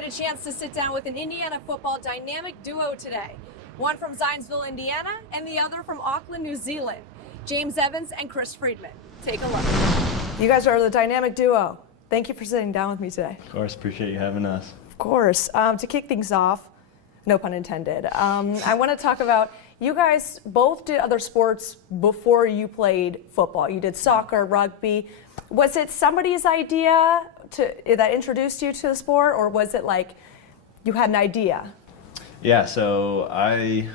had a chance to sit down with an Indiana football dynamic duo today. One from Zionsville, Indiana, and the other from Auckland, New Zealand. James Evans and Chris Freeman. Take a look. You guys are the dynamic duo. Thank you for sitting down with me today. Of course, appreciate you having us. Of course. To kick things off, no pun intended, I want to talk about, you guys both did other sports before you played football. You did soccer, rugby. Was it somebody's idea that introduced you to the sport, or was it like you had an idea? Yeah, so I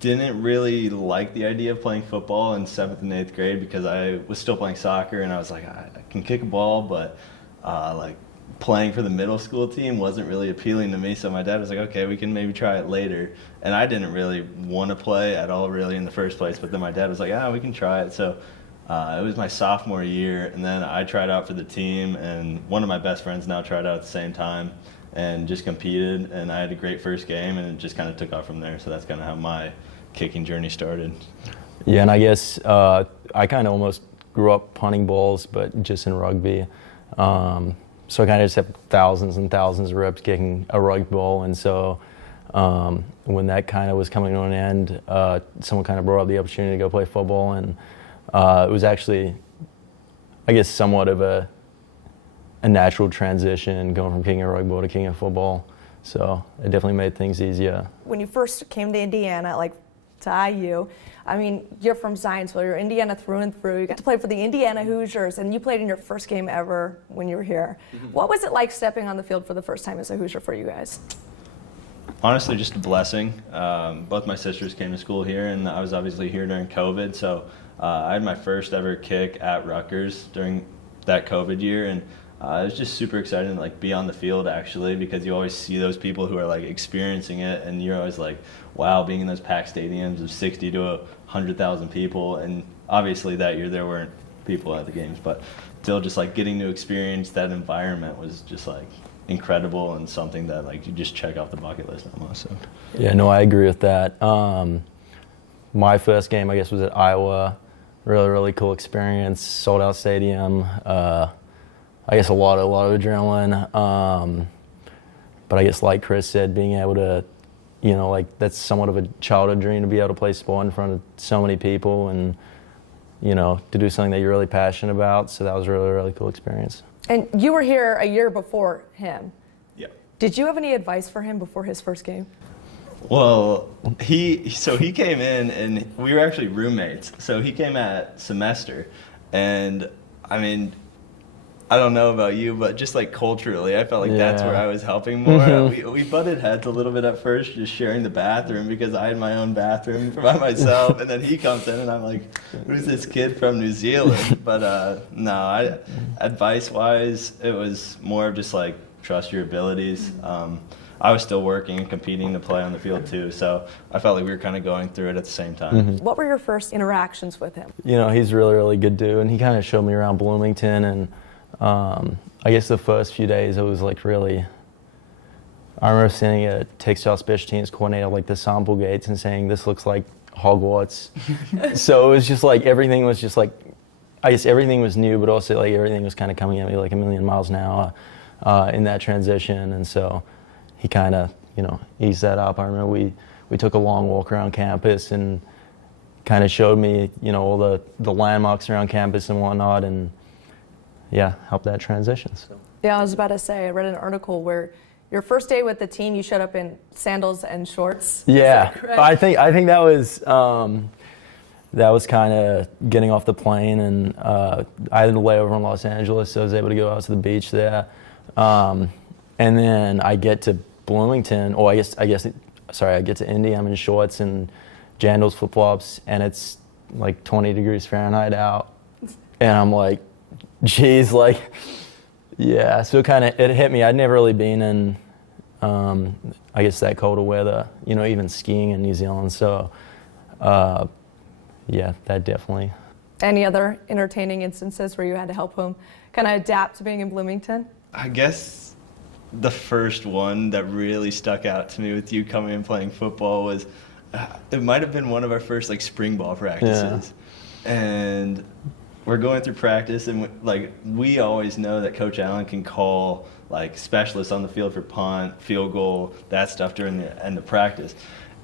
didn't really like the idea of playing football in 7th and 8th grade because I was still playing soccer, and I was like, I can kick a ball, but like playing for the middle school team wasn't really appealing to me. So my dad was like, okay, we can maybe try it later. And I didn't really want to play at all really in the first place, but then my dad was like, we can try it. So it was my sophomore year, and then I tried out for the team, and one of my best friends now tried out at the same time and just competed, and I had a great first game, and it just kind of took off from there. So that's kind of how my kicking journey started. Yeah, and I guess I kind of almost grew up punting balls, but just in rugby. So I kind of just have thousands and thousands of reps kicking a rugby ball, and so when that kind of was coming to an end, someone kind of brought up the opportunity to go play football, and it was actually, I guess, somewhat of a natural transition going from kicking a rugby ball to kicking a football. So it definitely made things easier. When you first came to Indiana, like to IU, I mean, you're from Zionsville, you're Indiana through and through. You got to play for the Indiana Hoosiers, and you played in your first game ever when you were here. Mm-hmm. What was it like stepping on the field for the first time as a Hoosier for you guys? Honestly, just a blessing. Both my sisters came to school here, and I was obviously here during COVID, so I had my first ever kick at Rutgers during that COVID year, and it was just super exciting to be on the field actually, because you always see those people who are experiencing it, and you're always like, wow, being in those packed stadiums of 60 to 100,000 people, and obviously that year there weren't people at the games, but still just getting to experience that environment was just incredible, and something that you just check off the bucket list almost. So. Yeah, no, I agree with that. My first game, I guess, was at Iowa. Really cool experience. Sold out stadium. I guess a lot of adrenaline. But I guess, like Chris said, being able to, that's somewhat of a childhood dream to be able to play sport in front of so many people, and to do something that you're really passionate about. So that was a really cool experience. And you were here a year before him. Yeah. Did you have any advice for him before his first game? Well, he came in, and we were actually roommates. So he came at semester, and I mean, I don't know about you, but just culturally, I felt that's where I was helping more. We butted heads a little bit at first, just sharing the bathroom, because I had my own bathroom by myself, and then he comes in, and I'm like, who's this kid from New Zealand? But no, advice-wise, it was more of just trust your abilities. I was still working and competing to play on the field too, so I felt like we were kind of going through it at the same time. Mm-hmm. What were your first interactions with him? He's a really good dude, and he kind of showed me around Bloomington, and I guess the first few days it was really, I remember seeing a textile special teams coordinator the sample gates and saying, this looks like Hogwarts. So it was just everything was just I guess everything was new, but also everything was kind of coming at me a million miles an hour in that transition. And so he kind of, eased that up. I remember we took a long walk around campus and kind of showed me, all the landmarks around campus and whatnot, and helped that transition. So. Yeah, I was about to say, I read an article where your first day with the team, you showed up in sandals and shorts. Yeah, I think that was kind of getting off the plane, and I had a layover in Los Angeles, so I was able to go out to the beach there. And then I get to Bloomington, or I get to Indy. I'm in shorts and Jandals, flip-flops, and it's 20 degrees Fahrenheit out, and I'm like, geez, yeah. So it hit me. I'd never really been in, I guess, that colder weather, even skiing in New Zealand. So, yeah, that definitely. Any other entertaining instances where you had to help him kind of adapt to being in Bloomington? I guess the first one that really stuck out to me with you coming and playing football was, it might have been one of our first spring ball practices. Yeah. And we're going through practice, and we always know that Coach Allen can call like specialists on the field for punt, field goal, that stuff during the end of practice,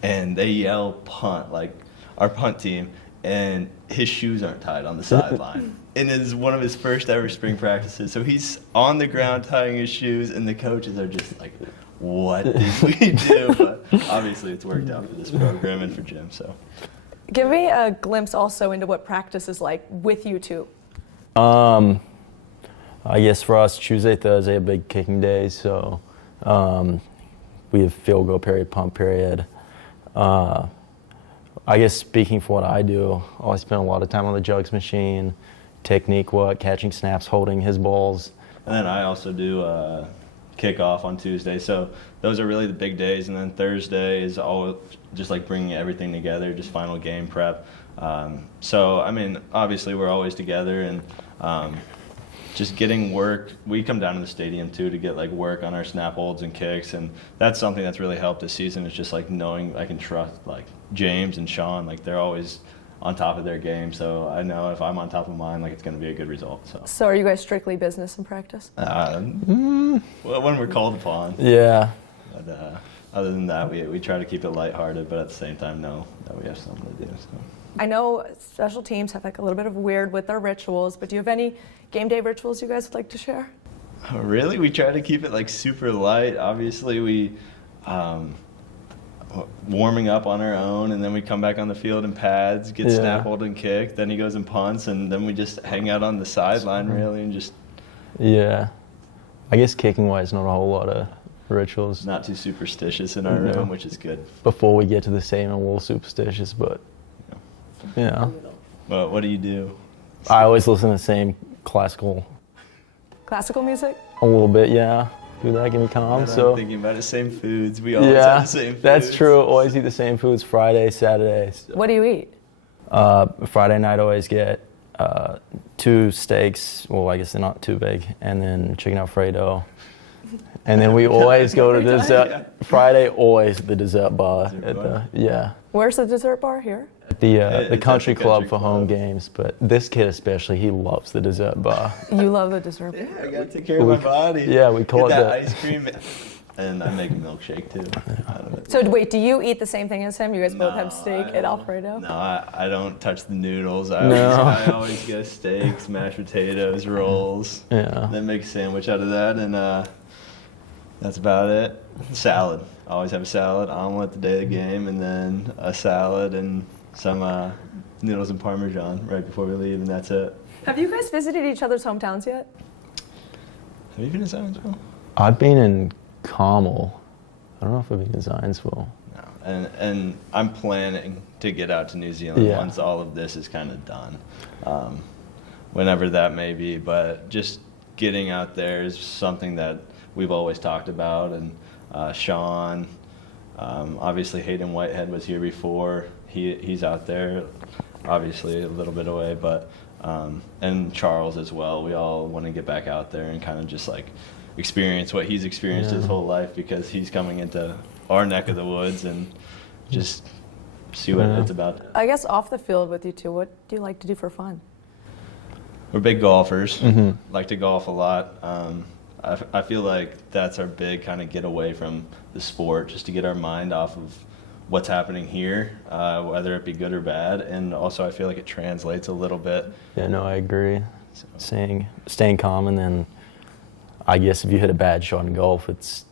and they yell punt, like our punt team, and his shoes aren't tied on the sideline. And it's one of his first ever spring practices, so he's on the ground tying his shoes, and the coaches are just like, what did we do? But obviously it's worked out for this program and for Jim. So give me a glimpse also into what practice is like with you two. I guess for us, Tuesday, Thursday are big kicking days, so we have field goal period, punt period. I guess speaking for what I do, I spend a lot of time on the jugs machine, technique work, catching snaps, holding his balls. And then I also do kickoff on Tuesday. So those are really the big days. And then Thursday is all just like bringing everything together, just final game prep. So, I mean, obviously we're always together, and just getting work. We come down to the stadium too to get like work on our snap holds and kicks, and that's something that's really helped this season. Is just like knowing I can trust like James and Sean, like they're always on top of their game, so I know if I'm on top of mine, like it's going to be a good result. So are you guys strictly business in practice? Well, when we're called upon. Yeah. But, other than that, we try to keep it lighthearted, but at the same time, know that we have something to do. So. I know special teams have like a little bit of weird with their rituals, but do you have any game day rituals you guys would like to share? Oh, really? We try to keep it like super light. Obviously, we warming up on our own, and then we come back on the field in pads, get snap hold and kick. Then he goes and punts, and then we just hang out on the sideline really and just. Yeah, I guess kicking wise, not a whole lot of rituals. Not too superstitious in our room, which is good. Before we get to the stadium, I'm a little superstitious, but yeah. But what do you do? I always listen to the same classical music? A little bit, yeah. Do that, give me calm. And so I'm thinking about the same foods. We always have the same foods. That's true. Always eat the same foods. Friday, Saturdays. What do you eat? Friday night, always get 2 steaks. Well, I guess they're not too big, and then chicken Alfredo. And then we always go to dessert. Friday, always the dessert bar. Where's the dessert bar here? The country club for home games, but this kid especially, he loves the dessert bar. You love the dessert bar? Yeah, I gotta take care of my body. Yeah, we call Get it that ice cream, and I make a milkshake too. Out of it. So wait, do you eat the same thing as him? You guys both have steak at Alfredo? No, I don't touch the noodles. I always get steaks, mashed potatoes, rolls. Yeah. Then make a sandwich out of that, and that's about it. Salad. I always have a salad, omelet the day of the game, and then a salad and some noodles and Parmesan right before we leave, and that's it. Have you guys visited each other's hometowns yet? Have you been to Zionsville? I've been in Carmel. I don't know if I've been in Zionsville. No, and I'm planning to get out to New Zealand once all of this is kind of done, whenever that may be. But just getting out there is something that we've always talked about, and Sean, obviously Hayden Whitehead was here before. He's out there, obviously a little bit away, but and Charles as well. We all want to get back out there and kind of just like experience what he's experienced his whole life, because he's coming into our neck of the woods, and just see what it's about. I guess off the field with you two, what do you like to do for fun? We're big golfers. Like to golf a lot. I feel like that's our big kind of get away from the sport, just to get our mind off of what's happening here, whether it be good or bad. And also I feel like it translates a little bit. Yeah, no, I agree. Staying calm, and then I guess if you hit a bad shot in golf, it's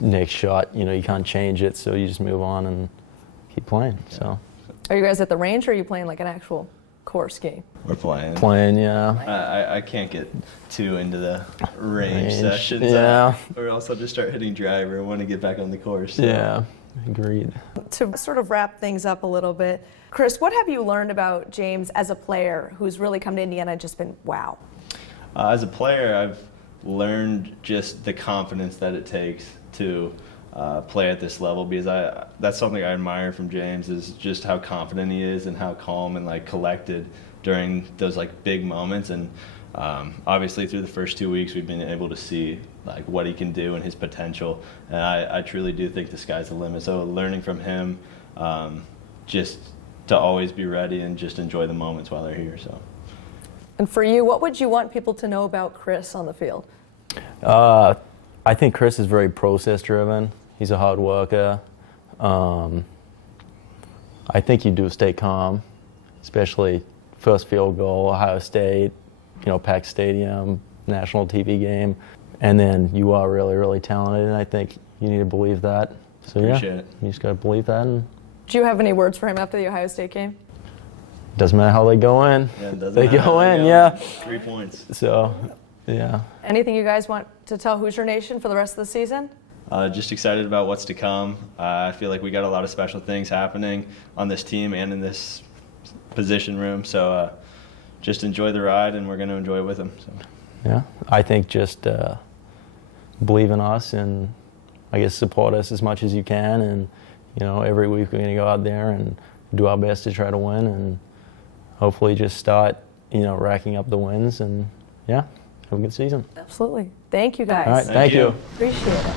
next shot, you can't change it, so you just move on and keep playing. So. Are you guys at the range, or are you playing like an actual course game? We're playing. Playing, yeah. I can't get too into the range sessions. Yeah. Or else I'll just start hitting driver and want to get back on the course. So. Yeah, agreed. To sort of wrap things up a little bit, Chris, what have you learned about James as a player who's really come to Indiana and just been wow? As a player, I've learned just the confidence that it takes to play at this level, because that's something I admire from James, is just how confident he is and how calm and like collected during those like big moments. And obviously through the first 2 weeks we've been able to see like what he can do and his potential, and I truly do think the sky's the limit. So learning from him, just to always be ready and just enjoy the moments while they're here. So And for you, what would you want people to know about Chris on the field? I think Chris is very process-driven. He's a hard worker. I think you do stay calm, especially first field goal, Ohio State, packed stadium, national TV game, and then you are really, really talented, and I think you need to believe that. So Appreciate it. You just got to believe that. And Do you have any words for him after the Ohio State game? doesn't matter how they go in. Yeah, it doesn't They matter go how in, go. yeah. 3 points. So, yeah. Anything you guys want to tell Hoosier Nation for the rest of the season? Just excited about what's to come. I feel like we got a lot of special things happening on this team and in this position room. So just enjoy the ride, and we're going to enjoy it with them. So. Yeah, I think just believe in us and I guess support us as much as you can. And, every week we're going to go out there and do our best to try to win and hopefully just start, racking up the wins and, have a good season. Absolutely. Thank you guys. All right, thank you. Appreciate it.